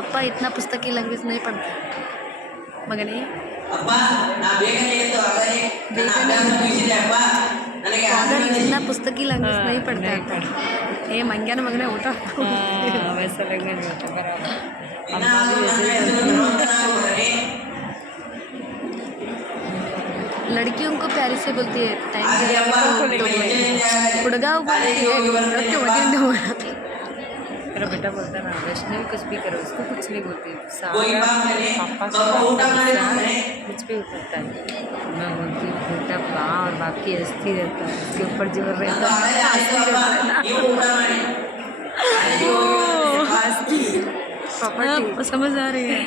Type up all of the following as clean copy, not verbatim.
पापा इतना पुस्तकी लैंग्वेज नहीं पढ़ता मगने फादर इतना पुस्तकी लैंग्वेज नहीं पढ़ता था ये मंग्यान मगने उठा वैसा लगने नहीं होता बराबर अम्मा भी वैसे ही बोलती है। लड़कियों को प्यारी से बोलती है टाइम हुड़गा मेरा बेटा बोलता है ना वैष्णवी कुछ भी करो उसको कुछ नहीं बोलती सारा पापा मुझ पर उतरता है। मैं बोलती हूँ बेटा माँ और बाप की अस्थि रहता है उसके ऊपर जोर रहता है पापा समझ आ रही है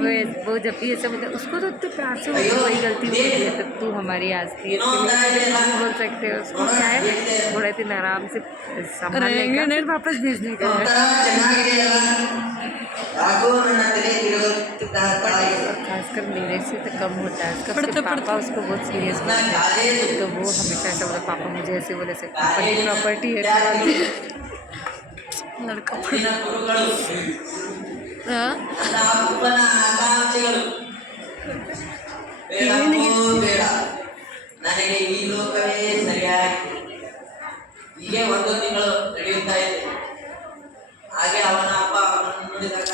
वो जब भी ऐसा बोलता है उसको तो इतने प्यार से वही गलती होती है तब तू हमारी आस्ती है नहीं बोल सकते उसको क्या है थोड़े दिन आराम से संभालने का फिर वापस भेजने का खासकर मेरे से तो कम होता है उसका पापा उसको बहुत सीरियस बोलते हैं तो वो हमेशा ऐसा बोला पापा मुझे ऐसे बोले से प्रॉपर्टी है लड़का ನನಗೆ ಈ ಲೋಕವೇ ಸರಿಯಾಗಿ ಹೀಗೆ ಒಂದು ತಿಂಗಳು ನಡೆಯುತ್ತಾ ಇದೆ ಹಾಗೆ ಅವನ ಅಪ್ಪ ಅವನನ್ನು ನೋಡಿದಾಗ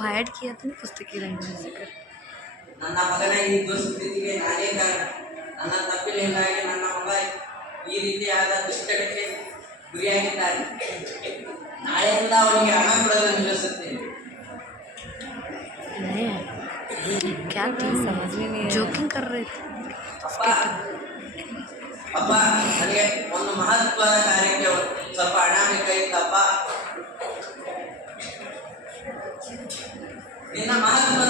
बाइट किया था पुस्तकी लैंग्वेज ನನ್ನ ಮಗನ ಈ ದುಸ್ಥಿತಿಗೆ ನಾನೇ ಕಾರಣ ನನ್ನ ತಪ್ಪಿನಿಂದಾಗಿ ನನ್ನ ಮಗ ಈ ರೀತಿಯಾದ ದುಷ್ಟಕ್ಕೆ ಗುರಿಯಾಗಿದ್ದಾನೆ ನಾಳೆಯಿಂದ ಅವನಿಗೆ ಹಣ ಕೊಡಲು ನಿಲ್ಲಿಸುತ್ತೇನೆ क्या थी समझ में नहीं जोकिंग कर रहे थे ಅಪ್ಪ ನನಗೆ ಒಂದು ಮಹತ್ವದ ಕಾರ್ಯಕ್ಕೆ ಸ್ವಲ್ಪ ಹಣ ಬೇಕಾಗಿತ್ತಪ್ಪ ನಿನ್ನ ಮಹತ್ವದ